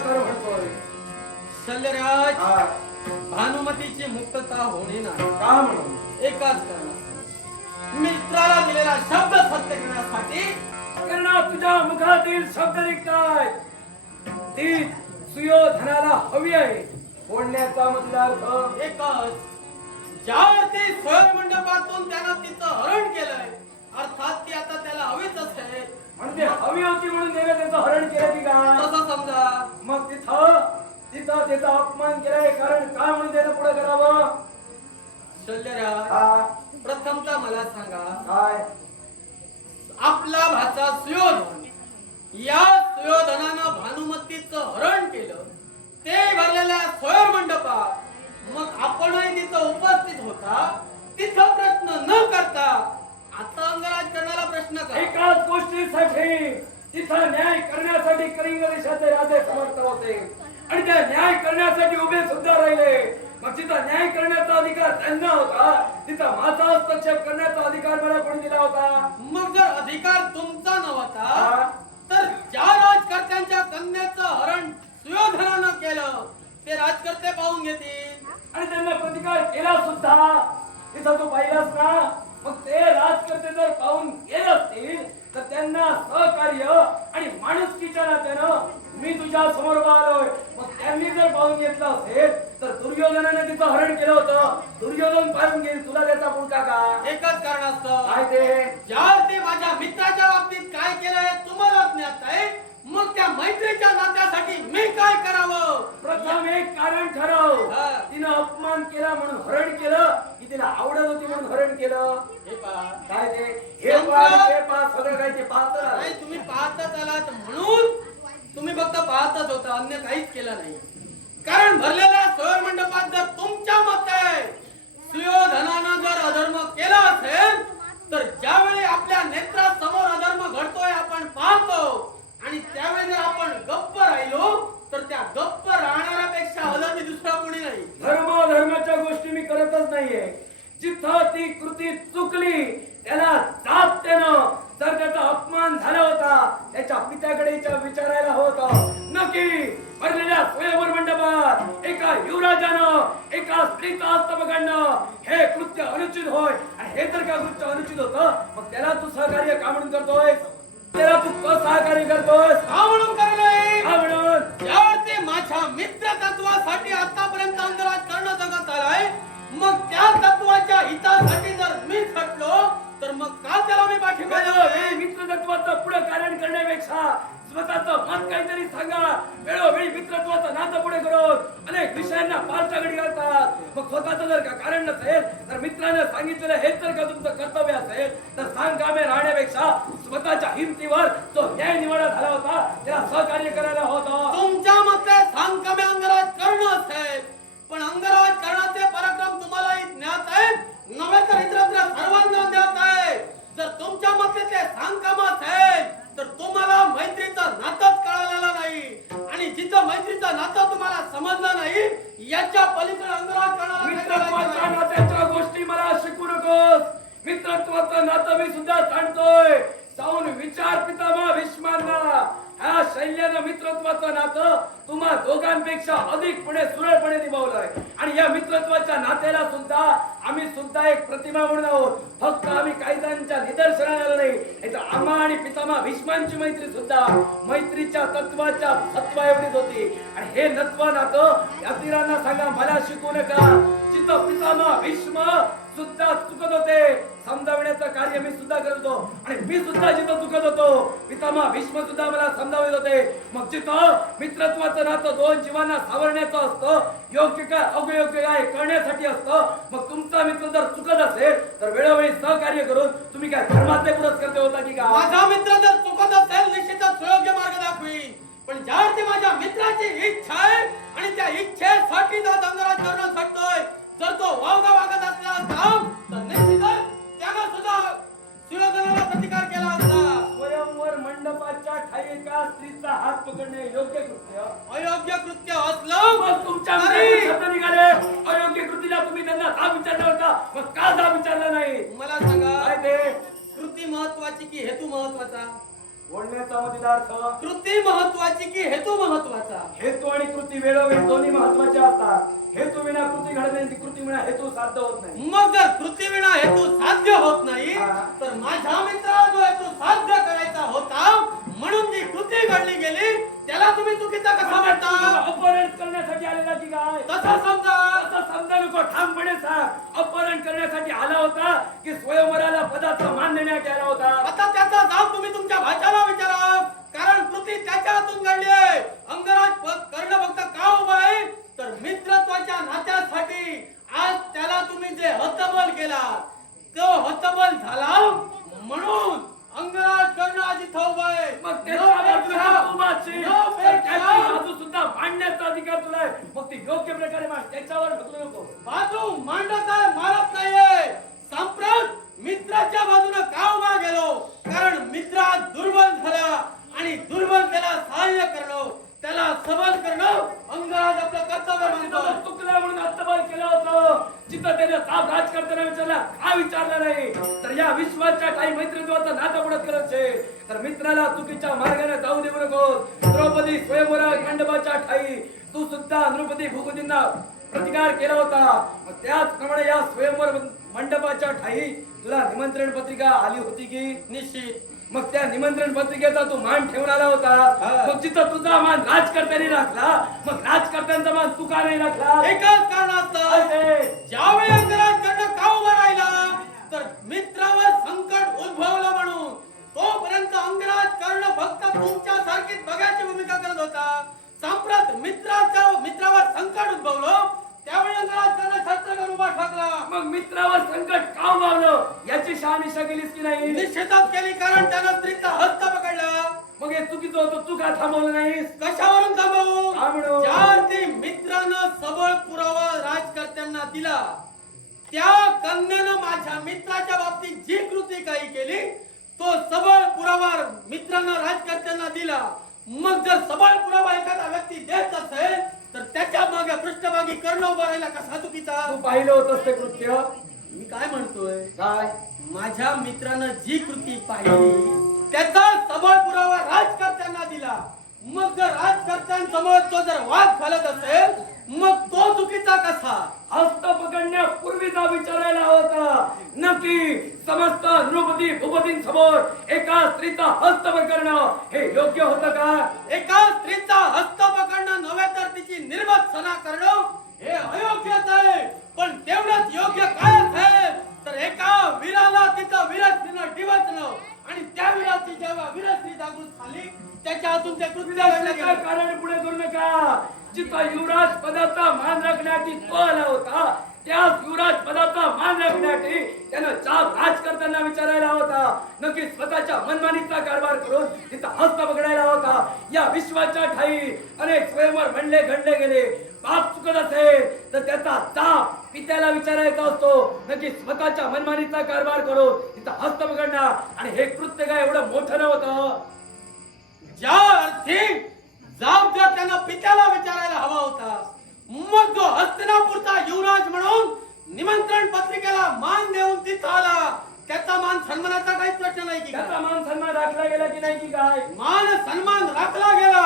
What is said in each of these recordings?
कर म्हणतोय. शल्यराज, हा, भानुमतीची मुक्तता होणे नाही. का म्हणून? एकाच कारणास्तव. मित्राला दिलेला शब्द सत्य करण्यासाठी. करणा तुझ्या मुखातील शब्द निघताय ती सुयोधनाला हवी आहे. बोलण्याचा मधला अर्थ एकच. ज्यावरती स्वयं मंडपातून त्यानं तिचं हरण केलंय, अर्थात ती आता त्याला हवीच असते. म्हणजे हवी होती म्हणून देवे त्याचं हरण केलं की काय? तसं समजा. मग तिथं त्याचा अपमान केलाय. कारण काय म्हणून त्यानं पुढे करावं? शल्यराज, हा, प्रथमतः मला सांगा, काय? आपला भाचा सुयोधन, या सुयोधनानं भानुमतीचं हरण केलं, ते भरलेल्या स्वयं मंडपात. मग आपणही तिथं उपस्थित होता. तिथं प्रश्न न करता आता अंगराज करणारा प्रश्न का? एकाच गोष्टीसाठी तिथं न्याय करण्यासाठी कलिंग देशाचे राजे समर्थ होते आणि त्या न्याय करण्यासाठी उभे सुद्धा राहिले. मग तिथं न्याय करण्याचा अधिकार त्यांना होता. तिथं माझा हस्तक्षेप करण्याचा अधिकार मला कोणी दिला होता? मग जर अधिकार तुमचा नव्हता, हा? तर ज्या राजकर्त्यांच्या कन्याचं हरण सुयोधनानं केलं, ते राजकर्ते पाहून घेतील आणि त्यांना प्रतिकार केला सुद्धा. तिथं तू पाहिलास ना? मग ते राजकर्ते जर पाहून गेले असतील तर त्यांना सहकार्य आणि माणुसकीच्या नात्यानं मी तुझ्या समोर आलोय. मग त्यांनी जर पाहून घेतलं असेल तर दुर्योधनाने तिचं हरण केलं होतं. दुर्योधन पाहून घेईल, तुला त्याचा पुळका का? एकच कारणास्तव. काय ते? ज्यावरती माझ्या मित्राच्या बाबतीत काय केलंय तुम्हाला ज्ञात आहे. मग त्या मैत्रीच्या नात्यासाठी मी काय करावं? प्रथम एक कारण ठरव. हा. तिनं अपमान केला म्हणून हरण केलं की तिला आवडत होती म्हणून हरण केलं? हे पहा. काय ते? हे पहा सगळं काय ते पाहत नाही, तुम्ही पाहतच आलात म्हणून तुम्ही फक्त पाहतच होता, अन्य काहीच केलं नाही. कारण भरलेल्या स्वयं मंडपात जर तुमच्या मते सुयोधनानं जर अधर्म केला असेल, तर ज्यावेळी आपल्या नेत्रासमोर अधर्म घडतोय आपण पाहतो आणि त्यावेळी जर आपण गप्प राहिलो तर त्या गप्प राहणाऱ्यापेक्षा अधर्मी दुसरा कोणी नाही. धर्माच्या गोष्टी मी करतच नाहीये. जिथं ती कृती चुकली त्याला जातीनं जर त्याचा अपमान झाला होता, त्याच्या पित्याकडे विचारायला होतं. नक्की भरलेल्या स्वयंवर मंडपात एका युवराजानं एका स्त्रीचा हस्त पकडणं हे कृत्य अनुचित होय. आणि हे जर का कृत्य अनुचित होतं, मग त्याला तू सहकार्य का म्हणून करतोय? त्याला तू सहकार्य करतोय का म्हणून करलंय? का म्हणून? यावरती माझ्या मित्र तत्वासाठी आतापर्यंत अंगराज करणं जगत आलाय. मग त्या तत्वाच्या हितासाठी जर मी खटलो तर मग का त्याला मी पाठिंबा द्यावा? मित्रत्वाचं पुढे कारण करण्यापेक्षा स्वतःचं मत काहीतरी सांगा. वेळोवेळी मित्रत्वाचं नातं पुढे करून अनेक विषयांना पालचागडी घालतात. मग स्वतःचं जर का कारण नसेल तर मित्राने सांगितलेलं हेच जर का तुमचं कर्तव्य असेल तर सांगकामे राहण्यापेक्षा स्वतःच्या हिमतीवर जो न्याय निवाडा झाला होता त्याला सहकार्य करायला होतं. तुमच्या मते सांगकामे अंगराज करणं असेल, पण अंगराज करण्याचे पराक्रम तुम्हालाही ज्ञात आहेत, नव्हे तर इतरत्र सर्वांना ज्ञात आहे. जर तुमच्या मते ते सांगकाम असेल तर तुम्हाला मैत्रीचं नातंच कळालेलं नाही. आणि जिथं मैत्रीचं नातं तुम्हाला समजलं नाही, याच्या पलीकडे अंगराज करणारा मित्रत्वाच्या नात्याच्या गोष्टी मला शिकू नकोस. मित्रत्वाचं नातं मी सुद्धा जाणतोय. जाऊन विचार पितामह भीष्मांना. ह्या शैल्यानं मित्रत्वाचं नातं तुम्हा दोघांपेक्षा अधिकपणे सुरळपणे निभावलंय. आणि या मित्रत्वाच्या नात्याला सुद्धा आम्ही सुद्धा एक प्रतिमा म्हणून आहोत. फक्त आम्ही काही जणांच्या निदर्शनाला आलो नाही, तर आम्हा आणि पितामह भीष्मांची मैत्री सुद्धा मैत्रीच्या तत्वाच्या सत्वा एवढीच होती. आणि हे नत्व नातं यात्रीरांना सांगा, मला शिकू नका. जिथं पितामह भीष्म सुद्धा चुकत होते समजावण्याचं कार्य मी सुद्धा करत होतो. आणि मी सुद्धा जिथं चुकत होतो पितामह भीष्म सुद्धा मला समजावत होते. मग जिथं मित्रत्वाचं नातं दोन जीवांना सावरण्याचं असतं, योग्य काय अयोग्य काय कळण्यासाठी असतं. मग तुमचा मित्र जर चुकत असेल तर वेळोवेळी सहकार्य करून तुम्ही काय धर्माचे पुरस्कार होता की का? माझा मित्र जर चुकत असेल निश्चितच सुयोग्य मार्ग दाखवीन. पण ज्यावरती माझ्या मित्राची इच्छा आहे आणि त्या इच्छेसाठी जर अंगराज करणं शकतोय, जर तो वावगा वागत असला काम तर निश्चितच त्यानं सुद्धा सुयोधनाला प्रतिकार केला असता. स्वयंवर मंडपाच्या ठाई एका स्त्रीचा हात पकडणे योग्य कृत्य? अयोग्य कृत्य असलं मग तुमच्या शब्द निघाले. अयोग्य कृतीला तुम्ही त्यांना का विचारला होता? मग का जा विचारला नाही? मला सांगा, काय ते? कृती महत्वाची की हेतू महत्वाचा? बोलण्याचा मतिदार्थ कृती महत्वाची की हेतू महत्वाचा? हेतू आणि कृती वेळोवेळी दोन्ही महत्वाचे असतात. हेतू विना कृती घडत नाही, कृती विना हेतू साध्य होत नाही. मग जर कृती विना हेतू साध्य होत नाही हा. तर माझ्या मित्रा जो हेतू साध्य करायचा होता म्हणून जी कृती घडली गेली त्याला तुम्ही चुकीचा कसा म्हणता? अपहरण करण्यासाठी आलेला की काय? तसा समजा. असं समजा नको, ठामपणे सांग. अपहरण करण्यासाठी आला होता की स्वयंवराला पदाचा मान देण्यात आला होता? आता त्याचा जाब तुम्ही तुमच्या भाच्याला विचारा, कारण कृती त्याच्या हातून घडली आहे. अंगराज कर्ण भक्त का उभा आहे तर मित्रत्वाच्या नात्यासाठी. आज त्याला तुम्ही जे हतबल केला तो हतबल झाला म्हणून अंगराज कर्ण आज इथं उभा आहे. मग त्याच्या बाजूला तू मागशील, तर त्याची बाजू सुद्धा मांडण्याचा अधिकार तुला आहे. मग ती योग्य प्रकारे मांड, त्याच्यावर ढकलू नको. बाजू मांडत आहे, मारत नाहीये. सांप्रत मित्राच्या बाजूने का उभा गेलो? कारण मित्र आज दुर्बल झाला आणि दुर्बलतेला सहाय्य करणं, त्याला सबल करणं अंगराज आपलं कर्तव्य मानतो. चुकला म्हणून हत्तबल केलं होतं. जिथं त्याने साप राजकर्त्यांना विचारला, का विचारला नाही? तर या विश्वाच्या काही मैत्रित्वाचं नातं पडत करत आहे. तर मित्राला चुकीच्या मार्गाने जाऊ देऊ नको. द्रौपदी स्वयंवरा मंडपाच्या ठाई तू सुद्धा नृपती भूपतींना प्रतिकार केला होता. मग त्याचप्रमाणे या स्वयंवर मंडपाच्या ठाई तुला निमंत्रण पत्रिका आली होती की? निश्चित. मग त्या निमंत्रण पत्रिकेचा तू मान ठेवून आला होता. मग जिथं तुझा मान राजकर्त्यांनी राखला, मग राजकर्त्यांचा मान तू का नाही राखला? एकच कारण असतं, ज्यावेळी अंगराज कर्ण का उभा राहिला तर मित्रावर संकट उद्भवलं म्हणून. तोपर्यंत अंगराज कर्ण फक्त तुमच्या सारखीच बघायची भूमिका करत होता. सांप्रत मित्रावर संकट उद्भवलं त्यावेळी अंगराज कर्ण शस्त्र घेऊन उभा ठाकला. मग मित्रावर संकट का उभावलं याची शहानिशा केलीस की नाही? निश्चितच केली, कारण त्यानं स्त्रीचा हस्त पकडला. मग हे चुकीचं होतं, तू का थांबवलं नाहीस? कशावरून थांबवू? का म्हणू? ज्या अर्थी मित्रानं सबळ पुरावा राजकर्त्यांना दिला त्या कन्यानं माझ्या मित्राच्या बाबतीत जी कृती काही केली तो सबळ पुरावा मित्रानं राजकर्त्यांना दिला. मग जर सबळ पुरावा एखादा व्यक्ती देत असेल तर त्याच्या मागे पृष्ठभागी कर्ण उभा राहिला कसा चुकीचा? तू पाहिलं होतंस ते कृत्य? मी काय म्हणतोय, काय? माझ्या मित्रानं जी कृती पाहिली त्याचा सबळ पुरावा राजकर्त्यांना दिला. मग जर राजकर्त्यांसमोर तो जर वाद घालत असेल मग तो चुकीचा कसा? हस्त पकडण्यापूर्वीचा विचारायला होता, नक्की समस्त नृपती भूपतींसमोर एका स्त्रीचा हस्त पकडणं हे योग्य होतं का? एका स्त्रीचा हस्त पकडणं नव्हे तर तिची निर्वत्सना करणं हे अयोग्यच आहे. पण तेवढंच योग्य काय असेल तर एका वीराला तिचं वीरस्त्रीनं डिवचणं आणि त्या वीराची जेव्हा वीरस्त्री जागृत झाली त्याच्या हातून ते कृत्य घडलं गेलं. कारण पुढे करू नका. जिथं युवराज पदाचा मान राखण्यासाठी तो आला होता त्याच युवराज पदाचा मान राखण्यासाठी त्यानं चाप राजकर्त्यांना विचारायला होता, नक्की स्वतःच्या मनमानीचा कारभार करून तिथं हस्त पकडायला होता. या विश्वाच्या ठाई अनेक स्वयंवर म्हणले घडले गेले. बाप चुकत असेल तर त्याचा चाप पित्याला विचारायचा असतो, नक्की स्वतःच्या मनमानीचा कारभार करून तिथं हस्त पकडणार. आणि हे कृत्य काय एवढं मोठं नव्हतं. ज्या अर्थी जाब जर त्यांना पित्याला विचारायला हवा होता मग जो हस्तिनापूरचा युवराज म्हणून निमंत्रण पत्रिकेला मान देऊन तिथं आला त्याचा मान सन्मानाचा काहीच प्रश्न नाही की काय? त्याचा मान सन्मान राखला गेला की नाही की काय? मान सन्मान राखला गेला.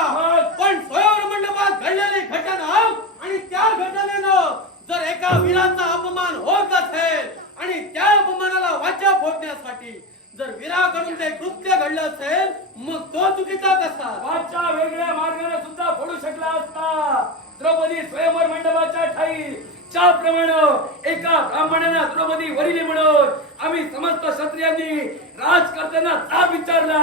पण स्वयंवर मंडपात घडलेली घटना आणि त्या घटनेनं जर एका वीराचा अपमान होत असेल आणि त्या अपमानाला वाचा फोडण्यासाठी जर वीराकडून ते कृत्य घडलं असेल मग तो चुकीचा कसा? वाचा वेगळ्या मार्गाने सुद्धा फोडू शकला असता. द्रौपदी स्वयंवर मंडपाच्या ठाई ज्याप्रमाणे एका ब्राह्मणाला द्रौपदी वरिली म्हणून आम्ही समस्त क्षत्रियांनी राजकर्त्यांना ताप विचारला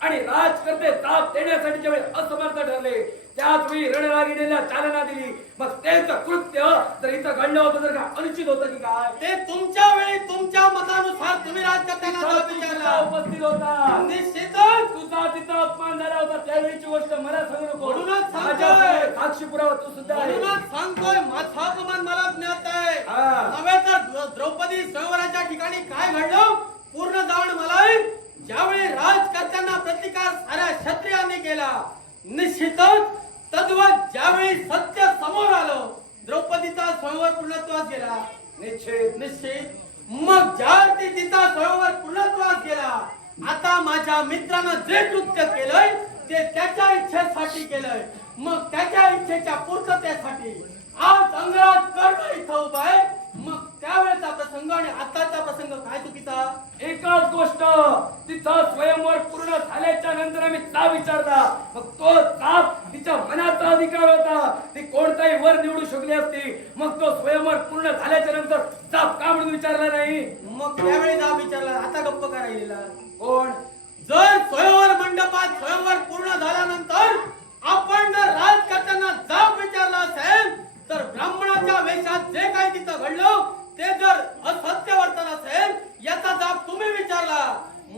आणि राजकर्ते ताप देण्यासाठी ज्यावेळी असमर्थ ठरले त्याच वेळी रणरागिणीला चालना दिली. मग तेच कृत्य जर इथं घडलं होतं तर काय अनुचित होतं की काय? ते तुमच्या वेळी तुमच्या मतानुसार तुम्ही राजकर्त्यांना ताप विचारला. उपस्थित होता. निश्चितच तुझा तिथं अपमान झाला होता त्यावेळीची गोष्ट मला सांगू नको. म्हणूनच सांगतोय. माझ्याकडे साक्षी पुरावा तू सुद्धा आहे. म्हणूनच सांगतोय माझा अपमान मला ज्ञात आहे. हा. नव्हे तर द्रौपदी स्वयंवराच्या ठिकाणी काय घडलं पूर्ण जाण मला आहे. ज्यावेळी राजकर्त्यांना प्रतिकार साऱ्या क्षत्रियांनी केला निश्चितच तद्वत ज्यावेळी सत्य समोर आलं द्रौपदीचा स्वयंवर पूर्णत्वास गेला. निश्चित निश्चित मग ज्या अर्थी तिचा स्वयंवर पूर्णत्वास गेला आता माझ्या मित्रानं जे कृत्य केलंय ते त्याच्या इच्छेसाठी केलंय, मग त्याच्या इच्छेच्या पूर्ततेसाठी आज अंगराज कर्ण इथं उभा आहे. मग त्यावेळेचा प्रसंग आणि आताचा प्रसंग काय चुकीचा? एकच गोष्ट, तिथं स्वयंवर पूर्ण झाल्याच्या नंतर आम्ही चाप विचारला, मग तो चाप तिच्या मनाचा अधिकार होता, ती कोणताही वर निवडू शकली असती. मग तो स्वयंवर पूर्ण झाल्याच्या नंतर चाप का म्हणून विचारला नाही? मग त्यावेळी जाब विचारला, आता गप्प का राहिलेला? कोण? जर स्वयंवर मंडपात स्वयंवर पूर्ण झाल्यानंतर आपण जर राज करताना जाब विचारला असेल तर ब्राह्मणाच्या वेशात जे काही तिथं घडलं ते जर असत्य वर्तन असेल याचा जाब तुम्ही विचारला.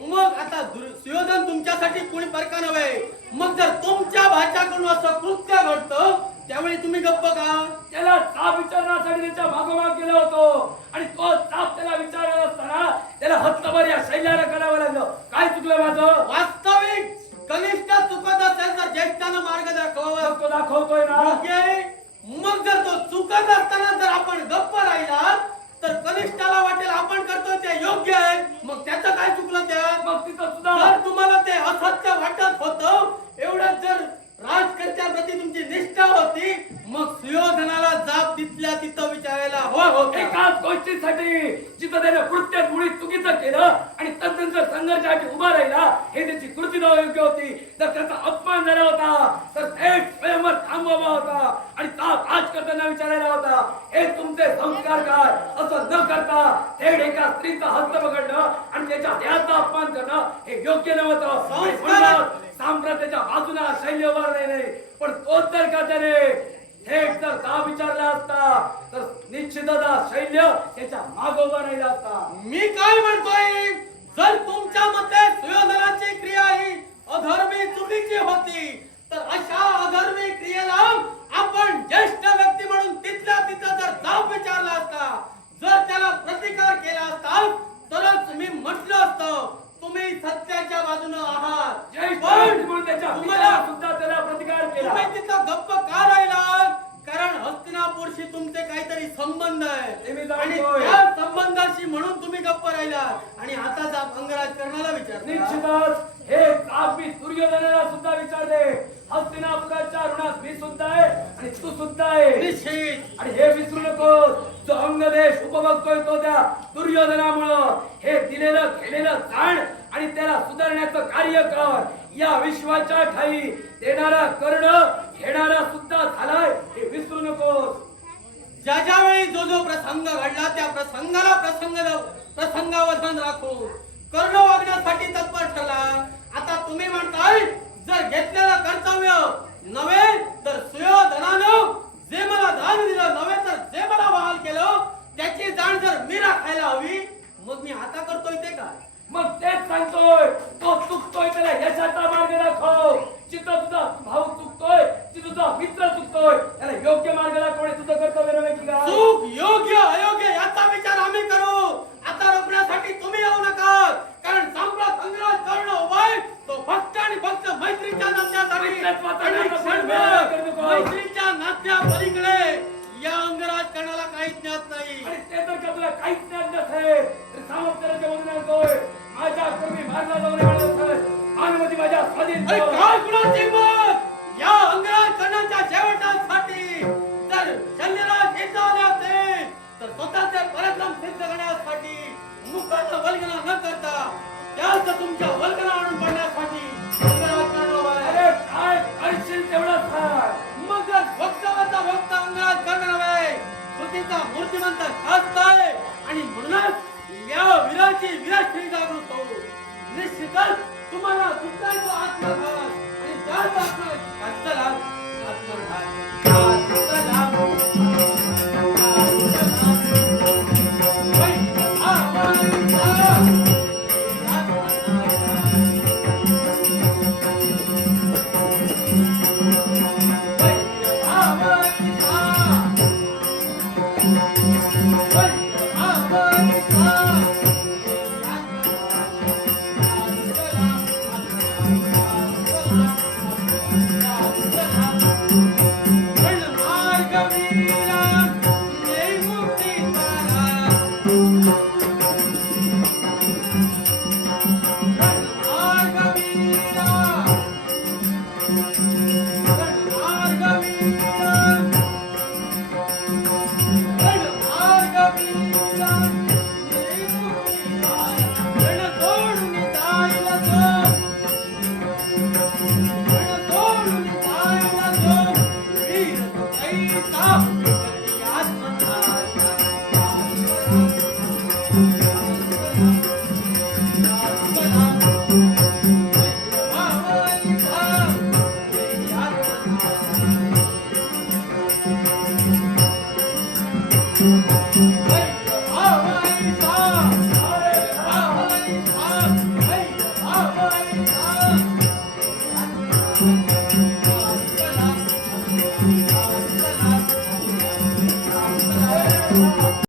मग आता सुयोधन तुमच्यासाठी कोणी परका नव्हे. मग जर तुमच्या भाच्याकडून असं कृत्य घडतं त्यावेळी तुम्ही गप्प का? त्याला चाप विचारण्यासाठी त्याच्या मागोमाग गेलो होतो आणि तो चाप त्याला विचारला असताना त्याला हत्तभर या शैल्याला करावं लागलं. काय चुकलं माझं? वास्तविक कनिष्ठ चुकत असेल तर ज्येष्ठानं मार्ग दाखवावा. तो दाखवतोय ना. योग्य आहे. मग जर तो चुकत असताना जर आपण गप्प राहिला तर कनिष्ठाला वाटेल आपण करतोय ते योग्य आहे, मग त्याचं काय चुकलं त्यात? मग तिथं सुद्धा जर तुम्हाला ते असत्य वाटत होतं, एवढं जर राजकर्त्याप्रती तुमची निष्ठा होती, मग सुयोधनाला जाब तिथल्या तिथं विचारायला हवा होता. एकाच गोष्टीसाठी जिथं त्याने कृत्य मुळीच चुकीचं केलं आणि तदनंतर संघर्षासाठी उभा राहिला, हे त्याची कृती योग्य होती. जर त्याचा अपमान झाला होता तर थेट स्वयंवर थांबवा होता आणि ताप आज करताना विचारायला होता. हे तुमचे संस्कार काय? असं न करता थेट एका स्त्रीचा हस्त पकडणं आणि त्याच्या देहाचा अपमान करणं हे योग्य नव्हतं. संस्कार साम्राज्याच्या बाजूला शैल्य उभारले नाही, पण तोच जर का त्याने थेट जर का विचारला असता तर निश्चितच शैल्य त्याच्या मागे उभा राहिला असता. मी काय म्हणतोय, जर तुमच्या मते सुयोधनाची क्रिया ही अधर्मी चुकीची होती तर अशा अधर्मी क्रियेला आपण ज्येष्ठ व्यक्ती म्हणून तिथल्या तिथं जर जाब विचारला असता, जर त्याला प्रतिकार केला असता तरच मी म्हटलं असतं तुम्ही सत्याच्या बाजूने आहात. ज्येष्ठ पण व्यक्ती म्हणून त्याच्या तुम्हाला पित्याला सुद्धा त्याला प्रतिकार केला. तुम्ही तिथं गप्प का राहिलात? कारण हस्तिनापूरशी तुमचे काहीतरी संबंध आहे ते मी आणि जाणतोय. त्या संबंधाशी म्हणून तुम्ही गप्प राहिलात आणि आता जाब अंगराज कर्णाला विचारता. निश्चितच हे ताप मी दुर्योधनाला सुद्धा विचारले. हस्तिनापुराच्या ऋणात मी सुद्धा आहे आणि तू सुद्धा आहे. निश्चित. आणि हे विसरू नकोस, जो अंगदेश उपभोगतोय तो त्या दुर्योधनामुळं. हे दिलेलं केलेलं जाण आणि त्याला सुधारण्याचं कार्य कर. या विश्वाच्या ठाई देणारा कर्ण घेणारा सुद्धा झालाय, हे विसरू नकोस. ज्या वेळी जो जो प्रसंग घडला त्या प्रसंगाला प्रसंगावधान राखून कर्ण वागण्यासाठी तत्पर ठरला. आता तुम्ही म्हणताय जर घेतलेलं कर्तव्य नव्हे तर सुयोधनानं जे मला दान दिलं नव्हे तर जे मला बहाल केलं त्याची जाण जर मी राखायला हवी, मग मी आता करतोय ते काय? मग तेच सांगतोय, तो चुकतोय त्याला यशाचा मार्ग दाखव. जिथं तुझा भाऊ चुकतोय, जिथं तुझा मित्र चुकतोय, त्याला योग्य मार्ग दाखवणे तुझं कर्तव्य नव्हे की काय? चूक योग्य अयोग्य याचा विचार आम्ही करू. आता रोखण्यासाठी तुम्ही येऊ नका, कारण सम्राट अंगराज कर्ण उभाय तो फक्त आणि फक्त मैत्रीच्या नात्यासाठी आणि क्षणभर मैत्रीच्या नात्या पलीकडे या अंगराज कर्णाला काहीच ज्ञात नाही. आणि ते जर का तुला काहीच ज्ञात नसेल तर सामर्थ्याच्या वजनाने होतोय. माझ्या कर्मी मारला जाऊन अनुमती माझ्या स्वाधीन अरे ठेव. काय कुणाची मत या अंगराज कर्णाच्या शेवटासाठी जर शल्यराज येत आले असते तर स्वतःचे पराक्रम सिद्ध करण्यासाठी मुखाचा वल्गना न करता त्याच तुमच्या वल्गना आणून पडण्यासाठी अंगराज कर्ण आहे. अरे काय करशील तेवढंच सांग. मग जर वक्तव्याचा वक्ता अंगराज कर्ण नव्हे कृतीचा मूर्तिमंत असताय आणि म्हणूनच या वीराची वीरश्री जागृत होऊ. निश्चितच तुम्हाला दुसऱ्याचा आत्मभास आणि त्याच